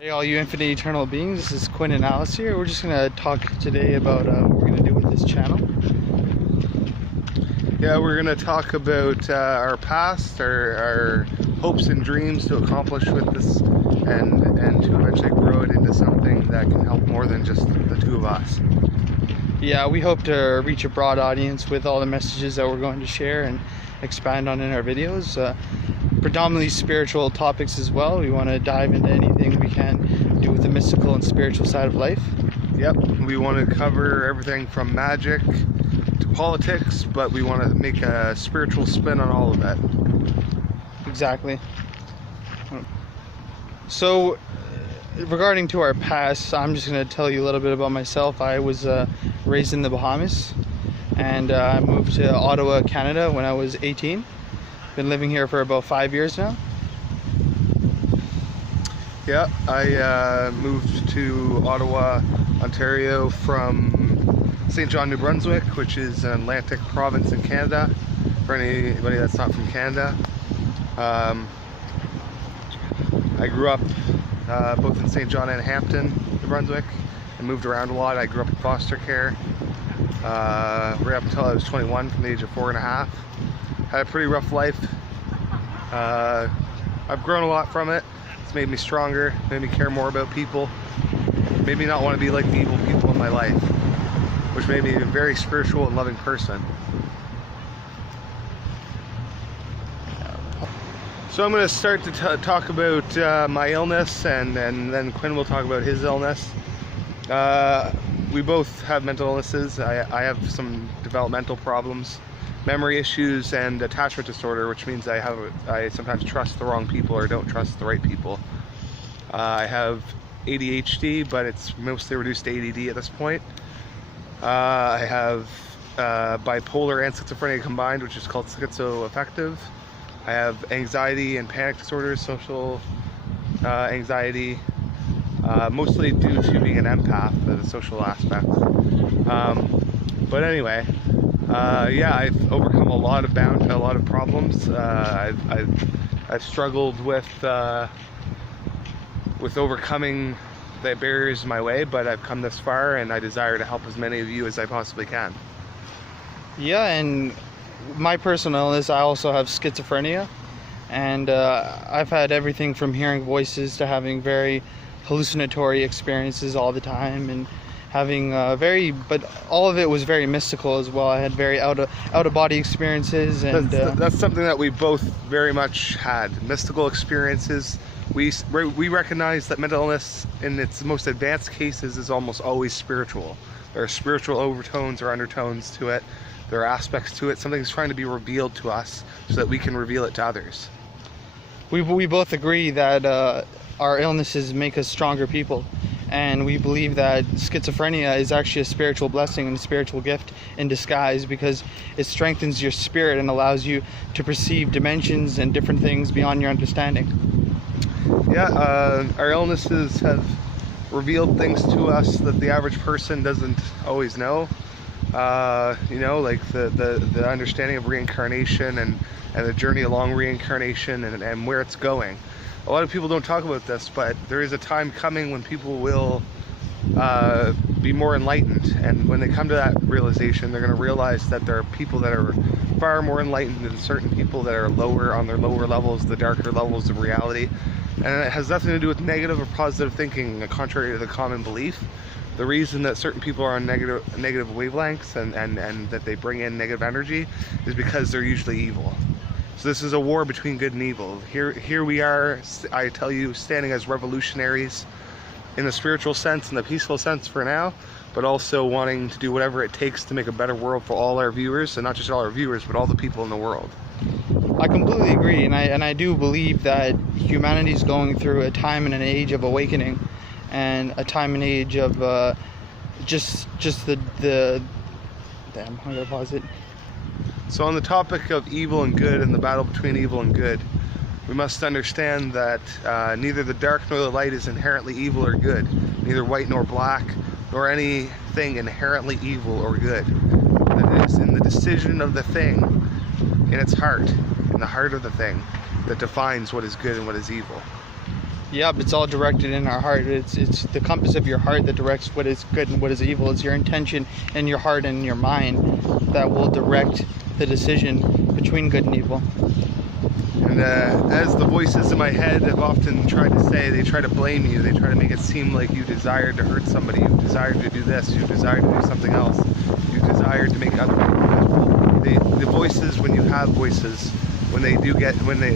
Hey all you infinite eternal beings, this is Quinn and Alice here. We're just going to talk today about what we're going to do with this channel. Yeah, we're going to talk about our past, our hopes and dreams to accomplish with this and to eventually grow it into something that can help more than just the two of us. Yeah, we hope to reach a broad audience with all the messages that we're going to share and expand on in our videos. Predominantly spiritual topics as well. We want to dive into anything we can do with the mystical and spiritual side of life. Yep, we want to cover everything from magic to politics, but we want to make a spiritual spin on all of that. Exactly. So, regarding to our past, I'm just going to tell you a little bit about myself. I was raised in the Bahamas, and I moved to Ottawa, Canada when I was 18. Been living here for about 5 years now. Yeah, I moved to Ottawa, Ontario from St. John, New Brunswick, which is an Atlantic province in Canada, for anybody that's not from Canada. I grew up both in St. John and Hampton, New Brunswick, and moved around a lot. I grew up in foster care right up until I was 21, from the age of 4.5. Had a pretty rough life. I've grown a lot from it. It's made me stronger, made me care more about people, made me not want to be like the evil people in my life, which made me a very spiritual and loving person. So I'm going to start to talk about my illness, and then Quinn will talk about his illness. We both have mental illnesses. I have some developmental problems, memory issues, and attachment disorder, which means I sometimes trust the wrong people or don't trust the right people. I have ADHD, but it's mostly reduced to ADD at this point. I have bipolar and schizophrenia combined, which is called schizoaffective. I have anxiety and panic disorders, social anxiety, mostly due to being an empath, the social aspect. But anyway, yeah, I've overcome a lot of problems. I've struggled with overcoming the barriers in my way, but I've come this far, and I desire to help as many of you as I possibly can. Yeah, and my personal illness, I also have schizophrenia, and I've had everything from hearing voices to having very hallucinatory experiences all the time, and having but all of it was very mystical as well. I had very out of body experiences, and that's something that we both very much had, mystical experiences. We recognize that mental illness in its most advanced cases is almost always spiritual. There are spiritual overtones or undertones to it. There are aspects to it. Something's trying to be revealed to us so that we can reveal it to others. We both agree that our illnesses make us stronger people. And we believe that schizophrenia is actually a spiritual blessing and a spiritual gift in disguise, because it strengthens your spirit and allows you to perceive dimensions and different things beyond your understanding. Yeah, our illnesses have revealed things to us that the average person doesn't always know. You know, like the understanding of reincarnation and the journey along reincarnation and where it's going. A lot of people don't talk about this, but there is a time coming when people will be more enlightened, and when they come to that realization, they're going to realize that there are people that are far more enlightened than certain people that are lower on their lower levels, the darker levels of reality. And it has nothing to do with negative or positive thinking, contrary to the common belief. The reason that certain people are on negative wavelengths and that they bring in negative energy is because they're usually evil. So this is a war between good and evil. Here we are, I tell you, standing as revolutionaries in the spiritual sense and the peaceful sense for now, but also wanting to do whatever it takes to make a better world for all our viewers, and not just all our viewers, but all the people in the world. I completely agree, and I do believe that humanity is going through a time and an age of awakening, and a time and age of just the damn, I'm gonna pause it. So on the topic of evil and good and the battle between evil and good, we must understand that neither the dark nor the light is inherently evil or good, neither white nor black, nor anything inherently evil or good. That it is in the decision of the thing, in its heart, in the heart of the thing, that defines what is good and what is evil. Yep, it's all directed in our heart. It's the compass of your heart that directs what is good and what is evil. It's your intention and your heart and your mind that will direct the decision between good and evil. And as the voices in my head have often tried to say, they try to blame you. They try to make it seem like you desired to hurt somebody, you desired to do this, you desired to do something else, you desired to make other people miserable. The voices, when you have voices, when it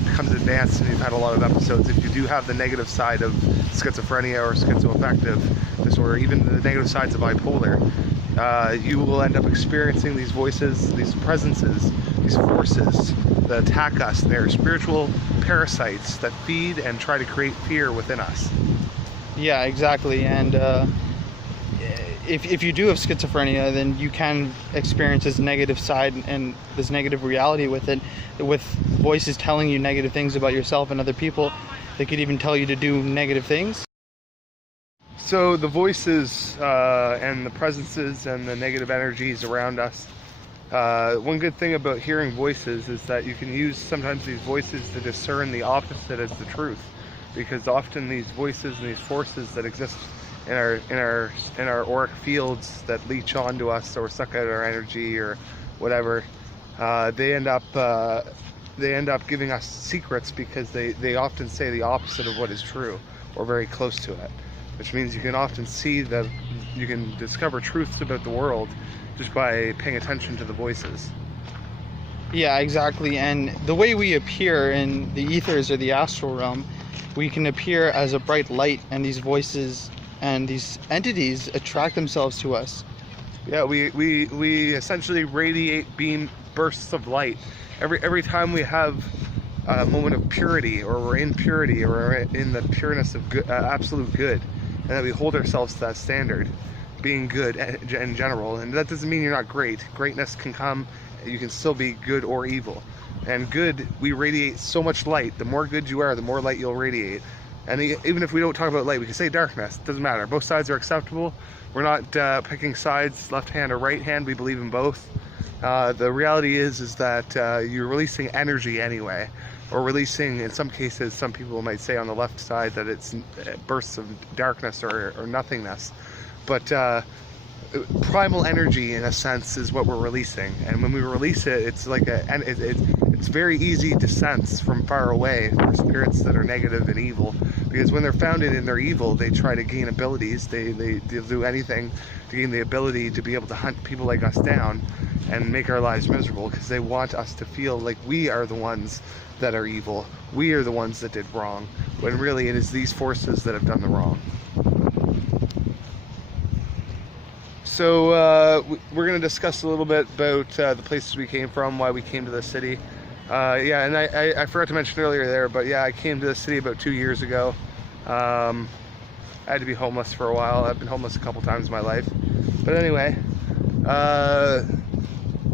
becomes advanced and you've had a lot of episodes, if you do have the negative side of schizophrenia or schizoaffective disorder, even the negative sides of bipolar, you will end up experiencing these voices, these presences, these forces that attack us. They're spiritual parasites that feed and try to create fear within us. Yeah, exactly. And if you do have schizophrenia, then you can experience this negative side and this negative reality with it, with voices telling you negative things about yourself and other people. They could even tell you to do negative things. So the voices and the presences and the negative energies around us, one good thing about hearing voices is that you can use sometimes these voices to discern the opposite as the truth, because often these voices and these forces that exist in our auric fields that leech onto us or suck out our energy or whatever, they end up giving us secrets, because they often say the opposite of what is true or very close to it, which means you can often see that you can discover truths about the world just by paying attention to the voices. Yeah, exactly. And the way we appear in the ethers or the astral realm, we can appear as a bright light, and these voices and these entities attract themselves to us. Yeah, we essentially radiate beam bursts of light. Every time we have a moment of purity, or we're in purity, or we're in the pureness of good, absolute good, and that we hold ourselves to that standard, being good in general. And that doesn't mean you're not great. Greatness can come, you can still be good or evil. And good, we radiate so much light. The more good you are, the more light you'll radiate. And even if we don't talk about light, we can say darkness. It doesn't matter. Both sides are acceptable. We're not picking sides, left hand or right hand. We believe in both. The reality is that you're releasing energy anyway, or releasing, in some cases, some people might say on the left side that it's bursts of darkness or nothingness. But primal energy, in a sense, is what we're releasing. And when we release it, it's like it's very easy to sense from far away for spirits that are negative and evil, because when they're founded in their evil, they try to gain abilities. They'll do anything to gain the ability to be able to hunt people like us down and make our lives miserable, because they want us to feel like we are the ones that are evil, we are the ones that did wrong, when really it is these forces that have done the wrong. So we're going to discuss a little bit about the places we came from, why we came to the city. Yeah, and I forgot to mention earlier there, but yeah, I came to the city about 2 years ago. I had to be homeless for a while. I've been homeless a couple times in my life. But anyway,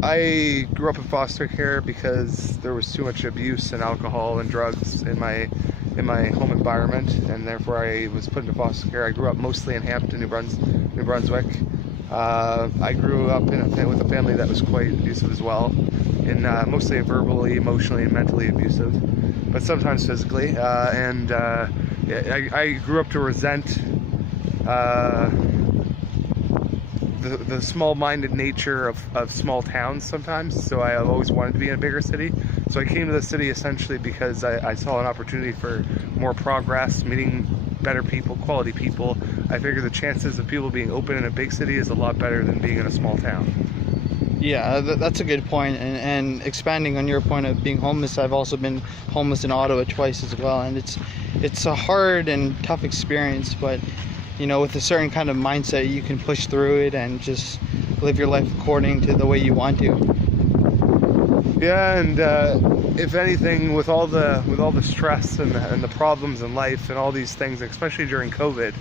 I grew up in foster care because there was too much abuse and alcohol and drugs in my home environment, and therefore I was put into foster care. I grew up mostly in Hampton, New Brunswick. I grew up with a family that was quite abusive as well, and mostly verbally, emotionally, and mentally abusive, but sometimes physically. I grew up to resent the small-minded nature of small towns sometimes, so I have always wanted to be in a bigger city. So I came to the city essentially because I saw an opportunity for more progress, meeting better people, quality people. I figure the chances of people being open in a big city is a lot better than being in a small town. Yeah, that's a good point. And expanding on your point of being homeless, I've also been homeless in Ottawa twice as well, and it's a hard and tough experience, but you know, with a certain kind of mindset, you can push through it and just live your life according to the way you want to. Yeah, and if anything, with all the stress and the problems in life and all these things, especially during COVID,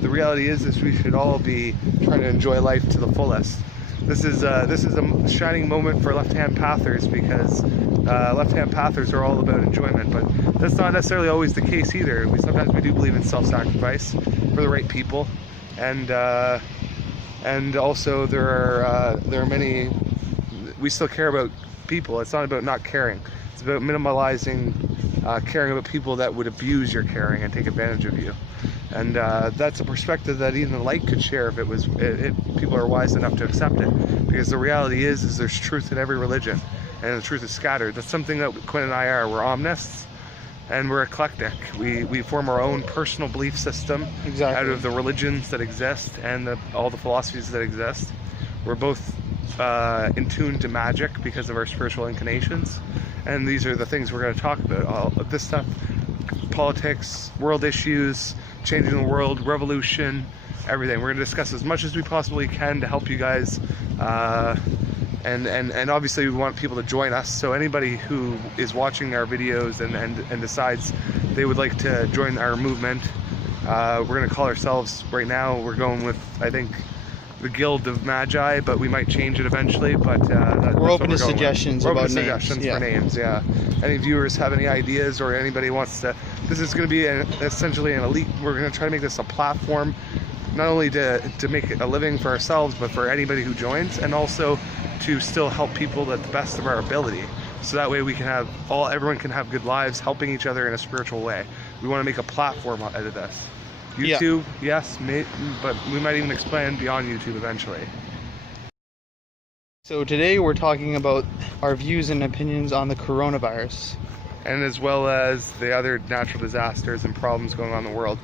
the reality is we should all be trying to enjoy life to the fullest. This is a shining moment for left-hand pathers, because left-hand pathers are all about enjoyment, but that's not necessarily always the case either. Sometimes we do believe in self-sacrifice for the right people, and also there are many. We still care about people. It's not about not caring. It's about minimalizing caring about people that would abuse your caring and take advantage of you. And that's a perspective that even the light could share if people are wise enough to accept it. Because the reality is there's truth in every religion, and the truth is scattered. That's something that Quinn and I are. We're omnists, and we're eclectic. We form our own personal belief system out of the religions that exist and all the philosophies that exist. We're both in tune to magic because of our spiritual inclinations, and these are the things we're going to talk about. All of this stuff: politics, world issues, changing the world, revolution, everything. We're going to discuss as much as we possibly can to help you guys, and obviously we want people to join us. So anybody who is watching our videos and decides they would like to join our movement, we're going to call ourselves, right now we're going with, I think, the Guild of Magi, but we might change it eventually. But we're open to suggestions about names. For names. Yeah. Any viewers have any ideas, or anybody wants to? This is going to be essentially an elite. We're going to try to make this a platform, not only to make a living for ourselves, but for anybody who joins, and also to still help people at the best of our ability. So that way we can have everyone can have good lives, helping each other in a spiritual way. We want to make a platform out of this. YouTube, yes, but we might even expand beyond YouTube eventually. So today we're talking about our views and opinions on the coronavirus. And as well as the other natural disasters and problems going on in the world.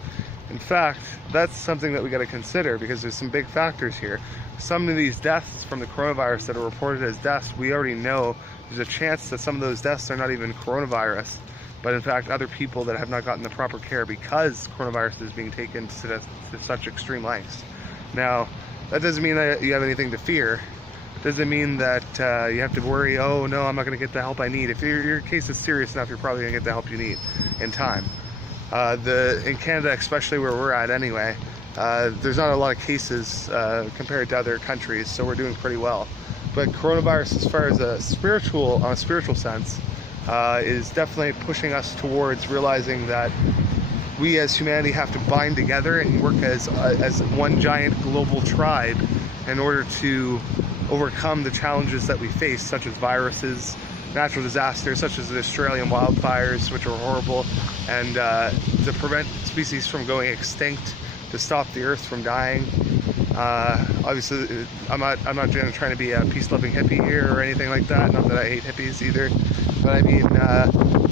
In fact, that's something that we got to consider, because there's some big factors here. Some of these deaths from the coronavirus that are reported as deaths, we already know there's a chance that some of those deaths are not even coronavirus, but in fact other people that have not gotten the proper care because coronavirus is being taken to such extreme lengths. Now, that doesn't mean that you have anything to fear. It doesn't mean that you have to worry, oh no, I'm not going to get the help I need. If your case is serious enough, you're probably going to get the help you need in time. In Canada, especially where we're at anyway, there's not a lot of cases compared to other countries, so we're doing pretty well. But coronavirus, as far as on a spiritual sense, is definitely pushing us towards realizing that we as humanity have to bind together and work as one giant global tribe in order to overcome the challenges that we face, such as viruses, natural disasters such as the Australian wildfires, which are horrible, and to prevent species from going extinct, to stop the earth from dying. Obviously, I'm not trying to be a peace-loving hippie here or anything like that. Not that I hate hippies either, but I mean,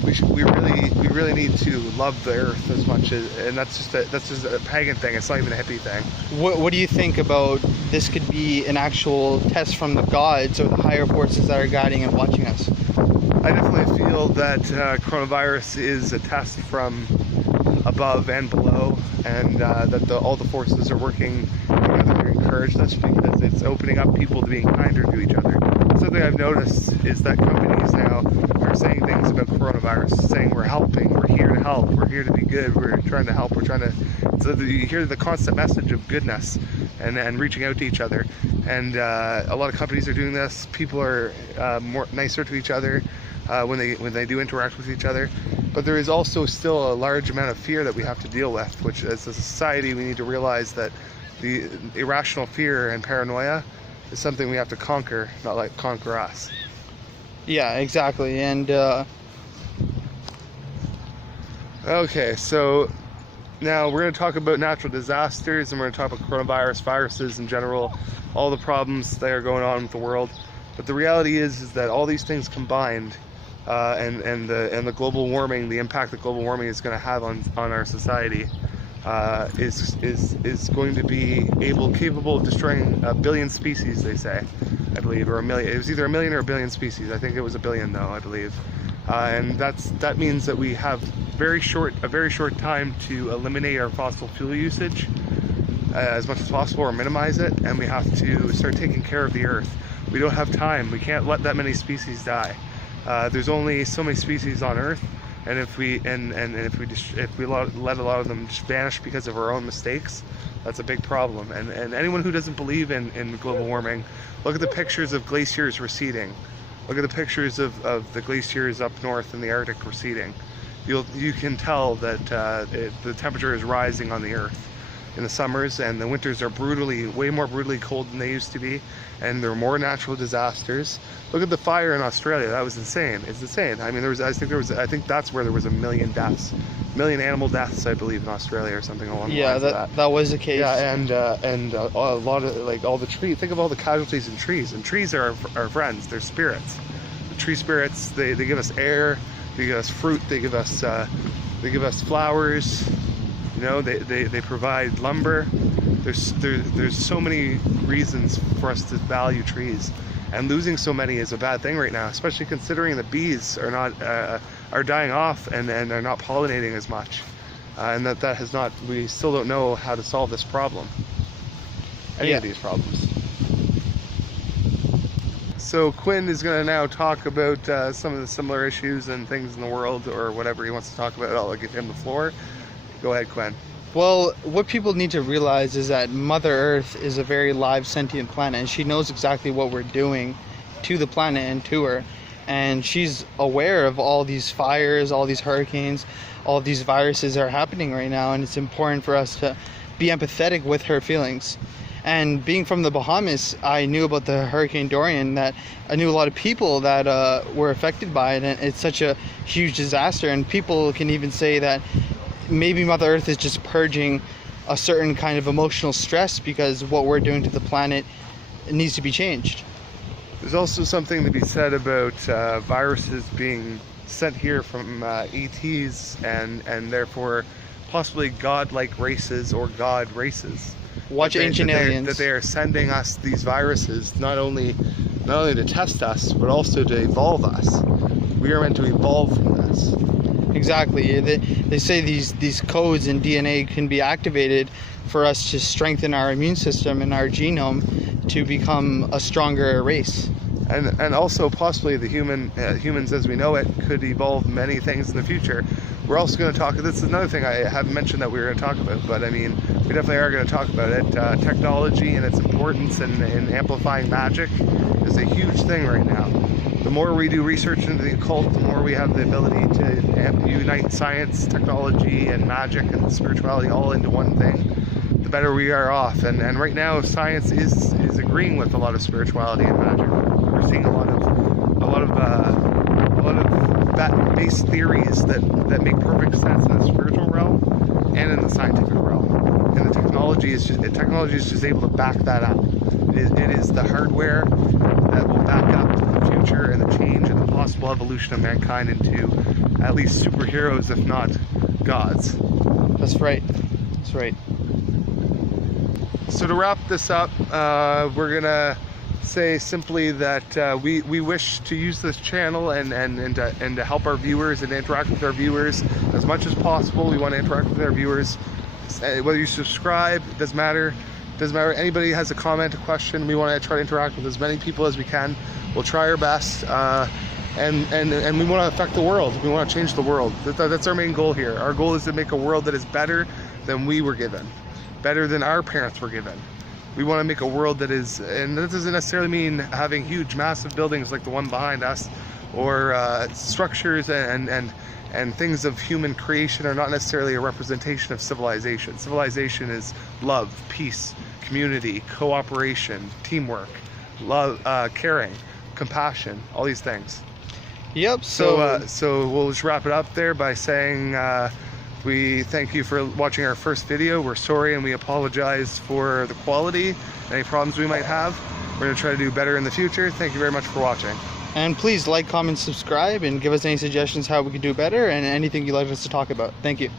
we really need to love the earth as much as, and that's just a pagan thing. It's not even a hippie thing. What do you think about this? Could be an actual test from the gods or the higher forces that are guiding and watching us? I definitely feel that coronavirus is a test from above and below, and that all the forces are working together to encourage this, because it's opening up people to being kinder to each other. Something I've noticed is that companies now are saying things about coronavirus, saying we're helping, we're here to help, we're here to be good, we're trying to help, so you hear the constant message of goodness and reaching out to each other. And a lot of companies are doing this. People are more nicer to each other when they do interact with each other. But there is also still a large amount of fear that we have to deal with, which as a society we need to realize that the irrational fear and paranoia is something we have to conquer, not like conquer us. Yeah, exactly. And okay, so now we're going to talk about natural disasters, and we're going to talk about coronavirus, viruses in general, all the problems that are going on with the world. But the reality is that all these things combined, and the global warming, the impact that global warming is going to have on our society, is going to be capable of destroying a billion species, they say, I believe, or a million. It was either a million or a billion species. I think it was a billion, though, I believe. And that means that we have a very short time to eliminate our fossil fuel usage as much as possible, or minimize it, and we have to start taking care of the earth. We don't have time. We can't let that many species die. There's only so many species on Earth, and if we let a lot of them just vanish because of our own mistakes, that's a big problem. And anyone who doesn't believe in global warming, look at the pictures of glaciers receding. Look at the pictures of the glaciers up north in the Arctic receding. You can tell that the temperature is rising on the Earth. in the summers, and the winters are way more brutally cold than they used to be, and there are more natural disasters. Look at the fire in Australia. That was insane. It's insane. I mean, I think that's where there was 1 million deaths, 1 million animal deaths, I believe, in Australia or something along the lines of that. That was the case. Yeah, and a lot of, like, all the trees. Think of all the casualties in trees. And trees are our friends. They're spirits. The tree spirits. They give us air. They give us fruit. They give us flowers. You know, they provide lumber. There's so many reasons for us to value trees, and losing so many is a bad thing right now, especially considering the bees are dying off and are not pollinating as much, and that has not. We still don't know how to solve this problem. Any of these problems. So Quinn is going to now talk about some of the similar issues and things in the world, or whatever he wants to talk about. I'll give him the floor. Go ahead, Quinn. Well, what people need to realize is that Mother Earth is a very live, sentient planet, and she knows exactly what we're doing to the planet and to her. And she's aware of all these fires, all these hurricanes, all these viruses are happening right now, and it's important for us to be empathetic with her feelings. And being from the Bahamas, I knew about the Hurricane Dorian, that I knew a lot of people that were affected by it, and it's such a huge disaster. And people can even say that maybe Mother Earth is just purging a certain kind of emotional stress because what we're doing to the planet needs to be changed. There's also something to be said about viruses being sent here from ETs and therefore possibly godlike races or god races. Watch Ancient Aliens. That they are sending us these viruses not only to test us, but also to evolve us. We are meant to evolve from this. Exactly. They say these codes in DNA can be activated for us to strengthen our immune system and our genome to become a stronger race. And also possibly the humans as we know it could evolve many things in the future. We're also going to talk, this is another thing I haven't mentioned that we were going to talk about, but I mean, we definitely are going to talk about it. Technology and its importance in amplifying magic is a huge thing right now. The more we do research into the occult, the more we have the ability to unite science, technology, and magic and spirituality all into one thing, the better we are off. And right now, science is agreeing with a lot of spirituality and magic. We're seeing a lot of base theories that make perfect sense in the spiritual realm and in the scientific realm. And the technology is just able to back that up. It is the hardware that will back up the future and the change and the possible evolution of mankind into at least superheroes, if not gods. That's right. That's right. So to wrap this up, we're gonna say simply that we wish to use this channel and to help our viewers and interact with our viewers as much as possible. We want to interact with our viewers. Whether you subscribe, it doesn't matter. Doesn't matter. Anybody has a comment, a question, we want to try to interact with as many people as we can. We'll try our best, and we want to affect the world. We want to change the world. That's our main goal here. Our goal is to make a world that is better than we were given, better than our parents were given. We want to make a world that is, and that doesn't necessarily mean having huge, massive buildings like the one behind us, or structures and things of human creation are not necessarily a representation of civilization. Civilization is love, peace, community, cooperation, teamwork, love, caring, compassion, all these things. Yep. So we'll just wrap it up there by saying we thank you for watching our first video. We're sorry and we apologize for the quality, any problems we might have. We're going to try to do better in the future. Thank you very much for watching. And please like, comment, subscribe, and give us any suggestions how we can do better and anything you'd like us to talk about. Thank you.